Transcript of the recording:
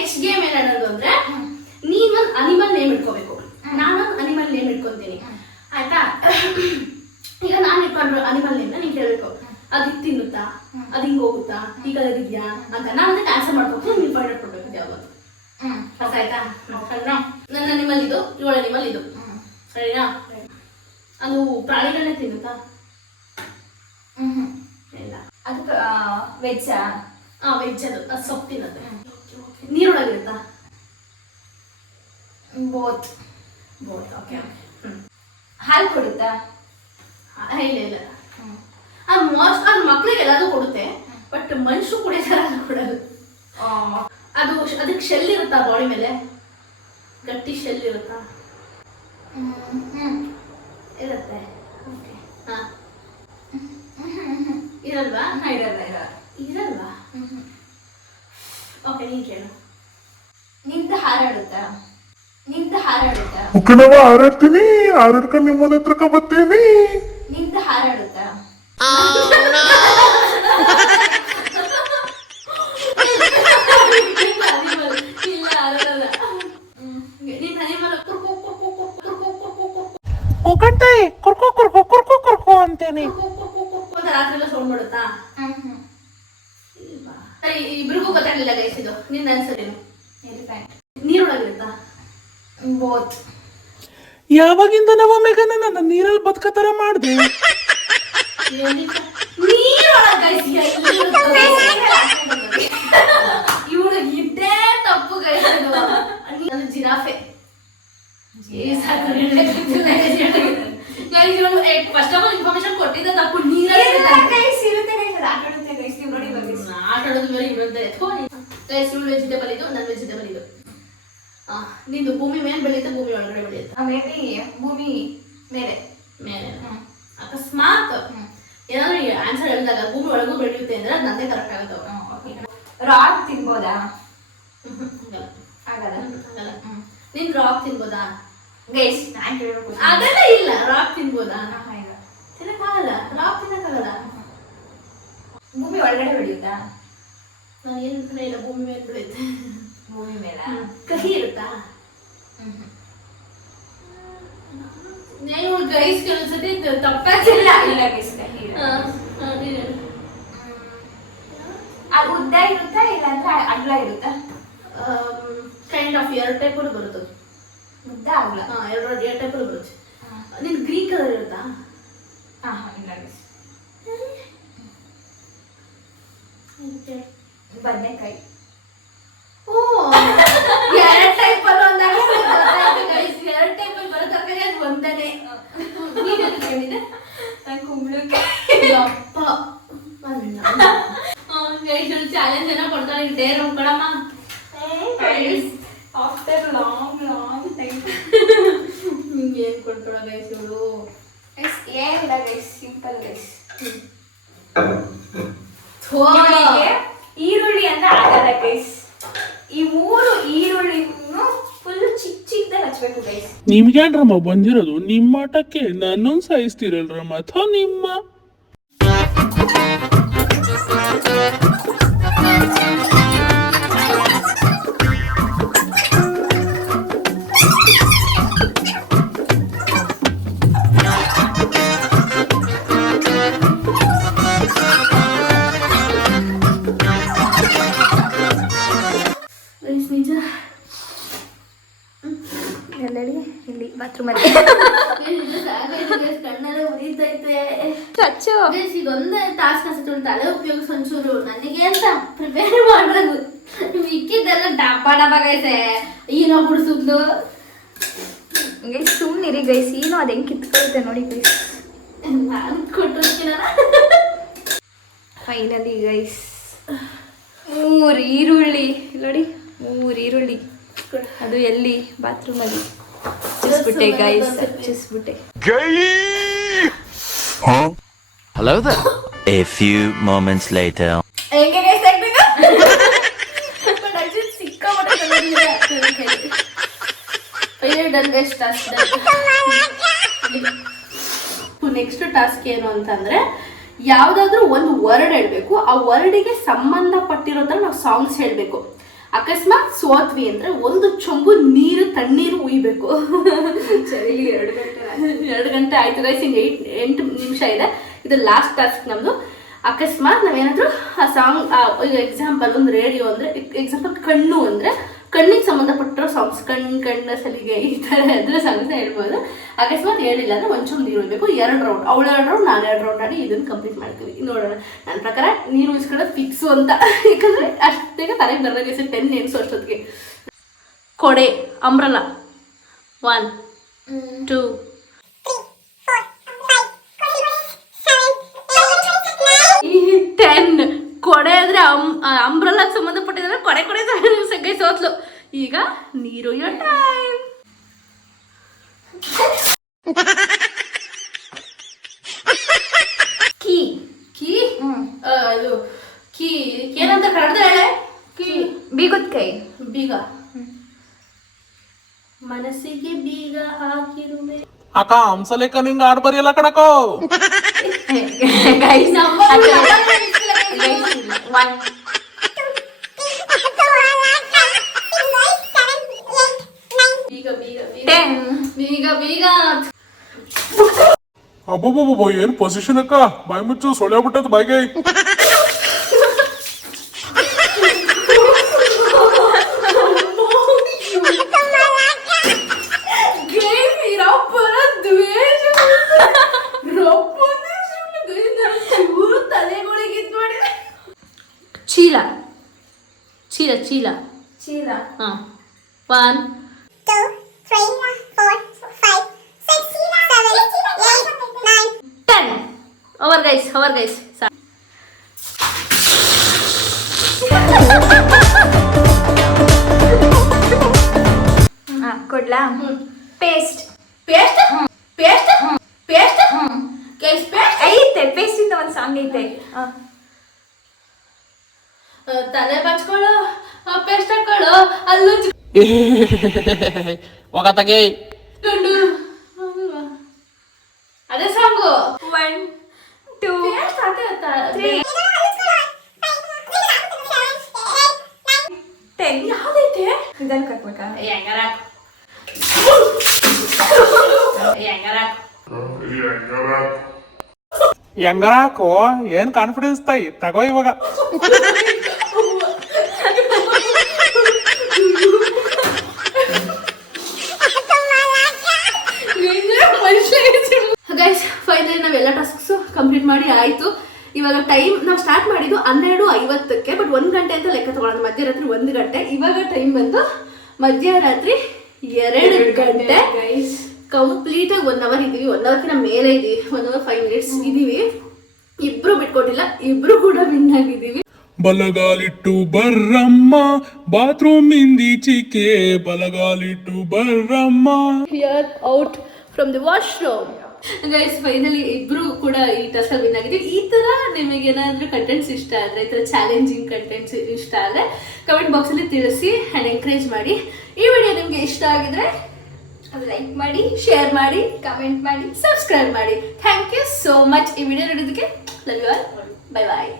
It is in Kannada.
ನೆಕ್ಸ್ಟ್ ಗೇಮ್ ಏನಾಡೋದು ಅಂದ್ರೆ ನೀವೊಂದು ಅನಿಮಲ್ ನೇಮ್ ಇಟ್ಕೋಬೇಕು, ನಾನೊಂದು ಅನಿಮಲ್ ನೇಮ್ ಇಟ್ಕೊಂತೀನಿ ಆಯ್ತಾ. ಈಗ ನಾನು ಇಟ್ಕೊಂಡ್ರು ಅನಿಮಲ್ ನೇಮ್ನ ನೀನ್ ಕೇಳ್ಬೇಕು, ಅದು ಹಿಂಗ್ ತಿನ್ನುತ್ತಾ, ಅದು ಹಿಂಗ್ ಹೋಗುತ್ತಾ, ಈ ಕಲರ್ ಇದೆಯಾ ಅಂತ ನಾನು ಅದಕ್ಕೆ ಆನ್ಸರ್ ಮಾಡ್ಕೊಂಡು ನೀನ್ ಫೈಂಡ್ ಔಟ್ ಕೊಡ್ಬೇಕು ಯಾವ್ದು. ಅರ್ಥ ಆಯ್ತಾ? ನನ್ನ ಅನಿಮಲ್ ಇದು, ಇವಳ ಅನಿಮಲ್ ಇದು, ಸರಿನಾ? ಅದು ಪ್ರಾಣಿಗಳನ್ನೇ ತಿನ್ನುತ್ತಾ? ಇಲ್ಲ. ಅದು ವೆಜ್ಜಾ? ವೆಜ್. ಅದು ಸೊಪ್ಪು ತಿನ್ನುತ್ತೆ. ನೀರೊಳಗಿರುತ್ತಾ? ಬೋತ್. ಓಕೆ. ಹಾಲು ಕೊಡುತ್ತಾ? ಇಲ್ಲ. ಅದು ಮೋಸ್ಟ್ ಅದು ಮಕ್ಳಿಗೆ ಎಲ್ಲಾದ್ರೂ ಕೊಡುತ್ತೆ, ಬಟ್ ಮನುಷ್ಯರು ಕುಡಿಯೋದಾರ ಕೊಡೋದು. ಅದು ಅದಕ್ಕೆ ಶೆಲ್ ಇರುತ್ತಾ ಬಾಡಿ ಮೇಲೆ? ಗಟ್ಟಿ ಶೆಲ್ ಇರುತ್ತಾ? ಇರುತ್ತೆ. ಇರಲ್ವಾ? ಇರಲ್ವಾ? ಓಕೆ, ನೀನ್ ಕೇಳು. ನಿಂತ ಹಾರಾಡುತ್ತಾ? ಮುಖನವ ಹಾರಾಡ್ತೀನಿ, ಹಾರಾಡ್ಕೊಂಡು ನಿಮ್ಮನೆ ಹತ್ರಕ ಬರ್ತೀನಿ. ನಿಂತ ಹಾರಾಡುತ್ತಾ? ಅಂತೇನೆ. ರಾತ್ರಿ ಸೌಂಡ್ ಮಾಡುತ್ತಾ? ಇಬ್ರಿಗೂ ಗೊತ್ತಾಗ್ಲಿಲ್ಲ ಗೈಸ್. ಇದು ನಿನ್ನ ಆನ್ಸರ್ ಏನು? ನೀರೊಳಗಿರುತ್ತಾ? ಬೋತ್. ಯಾವಾಗಿಂದ ನಮ್ಮ ಮೇಘನ ನನ್ನ ನೀರಲ್ಲಿ ಬದುಕತರ ಮಾಡ್ದೆ? ಇವಳು ಇದ್ದೇ ತಪ್ಪು ಗೈಸ್. ಅದು giraffe. First of all information ಕೊಟ್ಟಿದ್ದ ತಪ್ಪು. ಆಟ ಆಡೋದು ಬೇರೆ ಇರುತ್ತೆ. ಗೈಸ್ ಇವಳು ವೆಜಿಟೇಬಲ್ ಇದು, ನನ್ನ ವೆಜಿಟೇಬಲ್ ಇದು. ನಿಂದು ಭೂಮಿ ಮೇಲೆ ಬೆಳೆಯುತ್ತೆ, ಭೂಮಿ ಒಳಗಡೆ ಬೆಳೆಯುತ್ತೆ? ಮೇಬಿ ಭೂಮಿ ಮೇಲೆ. ಅಕಸ್ಮಾತ್ ಏನಾದ್ರು ಆನ್ಸರ್ ಹೇಳಿದಾಗ ಭೂಮಿ ಒಳಗೂ ಬೆಳೆಯುತ್ತೆ ಅಂದ್ರೆ ಅದು ನಂದೇ ಕರೆಕ್ಟ್ ಆಗುತ್ತೆ. ರಾಕ್ ತಿನ್ಬೋದಾ? ಆಗಲ್ಲ. ನೀನ್ ರಾಕ್ ತಿನ್ಬೋದಾ? ಗೈಸ್ ನಾನು ಕೇಳಬೇಕು. ಅದೆಲ್ಲ ಇಲ್ಲ. ರಾಕ್ ತಿನ್ಬೋದಾ? ತಿನ್ನಕ್ಕಾಗಲ್ಲ. ರಾಕ್ ತಿನ್ನಕ್ಕಾಗಲ್ಲ. ಭೂಮಿ ಒಳಗಡೆ ಬೆಳೆಯುತ್ತಾ? ನಾನು ಏನು ಇಲ್ಲ, ಭೂಮಿ ಮೇಲೆ ಬೆಳೆಯುತ್ತೆ. ಭೂಮಿ ಮೇಲೆ. ಕಹಿ ಇರುತ್ತಾ? ನೀವು ಗೈಸ್ ಕೆಲಸತಿ ತಪ್ಪಾಗಿಲ್ಲ. ಇಲ್ಲ ಗೈಸ್ ಕಹಿ. ಅದು ಉದ್ದ ಇರುತ್ತಾ ಇಲ್ಲ ಅಂದ್ರೆ ಅಗಲ ಇರುತ್ತಾ? ಕೈಂಡ್ ಆಫ್ 2 ಟೈಪ್ ಬರುತ್ತೆ. ಉದ್ದ ಅಗಲ 2 ಟೈಪ್ ಬರುತ್ತೆ. ನಿನ್ ಗ್ರೀನ್ ಕಲರ್ ಇರುತ್ತಾ? ಇಲ್ಲ ಗೈಸ್. ಬದನೆಕಾಯಿ. ಓ 2 ಟೈಪ್ ಬರೋ ಅಂದಾಗ ಗೈಸ್ 2 ಟೈಪ್ ಬರೋ ತರಕಾರಿ ಅದು ಒಂದನೇ. ನೀನೇನು ಕೇಳಿದೆ? ನಾನು ಕುಂಬಳಕಾಯಿ. ಯಪ್ಪ ಗೈಸ್ ಚಾಲೆಂಜ್ ಏನೋ ಕೊಡ್ತಾರೆ. ಡೇರ್ ಕೊಡಮ್ಮ. ಆಫ್ಟರ್ ಲಾಂಗ್ ಟೈಮ್ ಏನ್ ಕೊಡ್ತಾಳ ಗೈಸ್ ಇವಳು? ಏನಿಲ್ಲ ಗೈಸ್, ಸಿಂಪಲ್ ಗೈಸ್. ಈರುಳ್ಳಿ ಅಂತ ಆಗಲ್ಲ ಗೈಸ್. ಈ 3 ಈರುಳ್ಳಿನೂ ಫುಲ್ ಚಿಕ್ಕದಾಗಿ ಹಚ್ಬೇಕು ಗೈಸ್. ನಿಮ್ಗೇನ್ರಮ್ಮ ಬಂದಿರೋದು? ನಿಮ್ಮ ಆಟಕ್ಕೆ ನನ್ನೊಂದು ಸಾಯಿಸ್ತಿರಲ್ರಮ್ಮ ಅಥವಾ ನಿಮ್ಮ ಇಲ್ಲಿ ಬಾತ್ರೂಮಲ್ಲಿ ಕಣ್ಣಲ್ಲೇ ಉರಿತೈತೆ. ಇದೊಂದೇ ಟಾಸ್ಕ್ ಅನ್ಸುತ್ತೆ. ತಲೆ ಉಪಯೋಗಿಸ್ ಒಂಚೂರು ನನಗೆ ಅಂತ ಪ್ರಿಪೇರ್ ಮಾಡೋದು. ಮಿಕ್ಕಿದ್ದೆಲ್ಲ ಡಬ್ಬ ಗೈಸೆ ಏನೋ ಬಿಡಿಸುದು. ಗೈಸ್ ಸುಮ್ಮನಿರಿ ಗೈಸ್, ಏನೋ ಅದು ಹೆಂಗೆ ಕಿತ್ಕೊಳುತ್ತೆ ನೋಡಿ ಗೈಸ್. ನಾನು ಕೊಟ್ಟಿರ್ತೀನ. ಫೈನಲಿ ಗೈಸ್ 3 ಈರುಳ್ಳಿ ನೋಡಿ, 3 ಈರುಳ್ಳಿ. ಅದು ಎಲ್ಲಿ? ಬಾತ್ರೂಮಲ್ಲಿ ಹಚ್ಚಿಸ್ಬಿಟ್ಟೆ ಗೈಸ್, ಹಚ್ಚಿಸ್ಬಿಟ್ಟೆ. Hello there. A few moments later. ಹೆಂಗೆ ಗೈಸ್ ಆಗ್ಬೇಕು? ಬಟ್ ಆಕ್ಚುಲಿ ಸಿಕ್ಕಾಪಟ್ಟೆ ಕಲಿತಿದೆ ಆಗ್ತಿದೆ. Final done guys task. Next task ಏನು ಅಂತಂದ್ರೆ ಯಾವ್ದಾದ್ರು ಒಂದು ವರ್ಡ್ ಹೇಳ್ಬೇಕು. ಆ ವರ್ಡಿಗೆ ಸಂಬಂಧಪಟ್ಟಿರೋ ತರ ನಾವು ಸಾಂಗ್ಸ್ ಹೇಳ್ಬೇಕು. ಅಕಸ್ಮಾತ್ ಸೋತ್ವಿ ಅಂದ್ರೆ 1 ಚೊಂಬು ನೀರು ತಣ್ಣೀರು ಉಯ್ಬೇಕು. ಚಳಿಲಿ 2 ಗಂಟೆ 2 ಗಂಟೆ ಆಯ್ತು ಗೈಸ್, ಹಿಂಗೆ 8 ನಿಮಿಷ ಇದೆ. ಇದು ಲಾಸ್ಟ್ ಟಾಸ್ಕ್ ನಮ್ದು. ಅಕಸ್ಮಾತ್ ನಾವೇನಾದ್ರೂ ಆ ಸಾಂಗ್ ಎಕ್ಸಾಂಪಲ್ ಒಂದು ರೇಡಿಯೋ ಅಂದ್ರೆ ಎಕ್ಸಾಂಪಲ್ ಕಣ್ಣು ಅಂದ್ರೆ ಕಣ್ಣಿಗೆ ಸಂಬಂಧಪಟ್ಟಿರೋ ಸಾಂಗ್ಸ್, ಕಣ್ಣು ಸಲಿಗೆ ಈ ಥರ ಅದ್ರ ಸಾಂಗ್ಸ್ ಹೇಳ್ಬೋದು. ಅಕಸ್ಮಾತ್ ಹೇಳಿಲ್ಲ ಅಂದ್ರೆ ಒಂಚೂರು ನೀರು ಉಯ್ಬೇಕು. 2 ರೌಂಡ್, ಅವಳು 2 ರೌಂಡ್, ನಾನು 2 ರೌಂಡ್ ಆಡಿ ಇದನ್ನು ಕಂಪ್ಲೀಟ್ ಮಾಡ್ತೀವಿ. ನೋಡೋಣ. ನನ್ನ ಪ್ರಕಾರ ನೀರು ಉಯಿಸ್ಕೊಳ್ಳೋದು ಫಿಕ್ಸು ಅಂತ, ಯಾಕಂದರೆ ಅಷ್ಟೇ ತಲೆಗೆ ಬರ್ದಾಗ 10 ಎನ್ಸು ಅಷ್ಟೊತ್ತಿಗೆ. ಕೊಡೆ, ಅಂಬ್ರಲ್ಲ. 1 2 10. ಕೊಡೆ ಅಂದ್ರೆ ಅಂಬ್ರಲ್ಲಾಗ ಸಂಬಂಧಪಟ್ಟಿದ್ರೆ ಕೊಡೆ ಸಗ್ಗೈ ಸೋತ್ಲು. ಈಗ ನೀರು ಟೈಮ್. ಕೀ ಕೀ ಅದು ಕೀ ಏನಂತ ಕರೆದ್ರೆ ಹೇಳೆ. ಕೀ ಬೀಗದ ಕೈ. ಬೀಗ. ಮನಸ್ಸಿಗೆ ಬೀಗ ಹಾಕಿರುವೆ. ಅಕ್ಕ ಹಂಸಲೇಖ ನಿಂಗೆ ಆಡ್ ಬರಿಯಲ್ಲ ಕಣಕೋ. ಗೈಸ್ 1 ಬೀಗ ಬೀಗ 10 ಬೀಗ ಬೀಗ. ಅಬ್ಬಬ್ಬಬ್ಬ ಏನ್ ಪೊಸಿಷನ್ ಅಕ್ಕ, ಬಾಯಿ ಮುಚ್ಚು ಸೊಳ್ಳೆ ಬಿಟ್ಟದ ಬಾಯಿಗೆ. ಚೀಲ ಚೀಲ ಚೀಲ ಚೀಲ. ಹಾಂ. 1 2 3 4 5 6 7 8 9 10. Over guys. ಕೊಡ್ಲಾ? Paste. Paste paste paste guys paste ಐತೆ. ಪೇಸ್ಟ್ ಇಂದ ಒಂದು ಸಾಂಗ್ ಐತೆ. ತಲೆ ಬಚ್ಕೊಳ್ಳೋ, ಪೇಸ್ಟ್ ಹಾಕೊಳ್ಳೋ, ಅಲ್ಲೂ ಹೋಗತ್ತಾಗೆ. ಅದೇ ಸಾಂಗು. 1 2 3 10. ಯಾವ್ದೈತೆ? ಇದನ್ನ ಕಟ್ಬೇಕಾ? ಹೆಂಗಾರಾಕೋ ಏನ್ ಕಾನ್ಫಿಡೆನ್ಸ್ ತಾಯಿ ತಗೋ ಇವಾಗ. ಗೈಸ್ ಫೈನಲಿ ನಾವೆಲ್ಲ ಟಾಸ್ಕ್ಸು ಕಂಪ್ಲೀಟ್ ಮಾಡಿ ಆಯಿತು. ಇವಾಗ ಟೈಮ್ ನಾವು ಸ್ಟಾರ್ಟ್ ಮಾಡಿದ್ದು 12:50, ಬಟ್ 1 ಗಂಟೆ ಅಂತ ಲೆಕ್ಕ ತಗೊಳ್ಳೋದು. ಮಧ್ಯರಾತ್ರಿ 1 ಗಂಟೆ. ಇವಾಗ ಟೈಮ್ ಬಂದು ಮಧ್ಯರಾತ್ರಿ 2 ಗಂಟೆ. ಗೈಸ್ ಕಂಪ್ಲೀಟಾಗಿ 1 ಅವರ್ ಇದ್ದೀವಿ. 1 ಅವರ್ಕಿಂತ ಮೇಲೆ ಇದ್ದೀವಿ. 1 ಅವರ್ 5 ಮಿನಿಟ್ಸ್ ಇದ್ದೀವಿ. ಇಬ್ರು ಬಿಟ್ಕೊಟ್ಟಿಲ್ಲ, ಇಬ್ರು ಕೂಡ ವಿನ್ ಆಗಿದ್ದೀವಿ. ಬಲಗಾಲಿಟ್ಟು ಬರ್ರಮ್ಮ ಬಾತ್ರೂಮ್ ಇಂದೀಚಿಕೆ, ಬಲಗಾಲಿಟ್ಟು ಬರ್ರಮ್ಮ. Here out from the washroom. Guys finally ಇಬ್ರು ಕೂಡ ಈ ಟಾಸ್ಕಲ್ಲಿ ವಿನ್ ಆಗಿದ್ದೀವಿ. ಈ ಥರ ನಿಮಗೆ ಏನಾದರೂ ಕಂಟೆಂಟ್ಸ್ ಇಷ್ಟ ಆದರೆ, ಈ ಥರ ಚಾಲೆಂಜಿಂಗ್ ಕಂಟೆಂಟ್ಸ್ ಇಷ್ಟ ಆದರೆ ಕಮೆಂಟ್ ಬಾಕ್ಸಲ್ಲಿ ತಿಳಿಸಿ ಆ್ಯಂಡ್ ಎಂಕರೇಜ್ ಮಾಡಿ. ಈ ವಿಡಿಯೋ ನಿಮಗೆ ಇಷ್ಟ ಆಗಿದ್ರೆ ಲೈಕ್ ಮಾಡಿ, ಶೇರ್ ಮಾಡಿ, ಕಮೆಂಟ್ ಮಾಡಿ, ಸಬ್ಸ್ಕ್ರೈಬ್ ಮಾಡಿ. ಥ್ಯಾಂಕ್ ಯು ಸೋ ಮಚ್ ಈ ವಿಡಿಯೋ ನೋಡೋದಕ್ಕೆ. Love you all. Bye bye.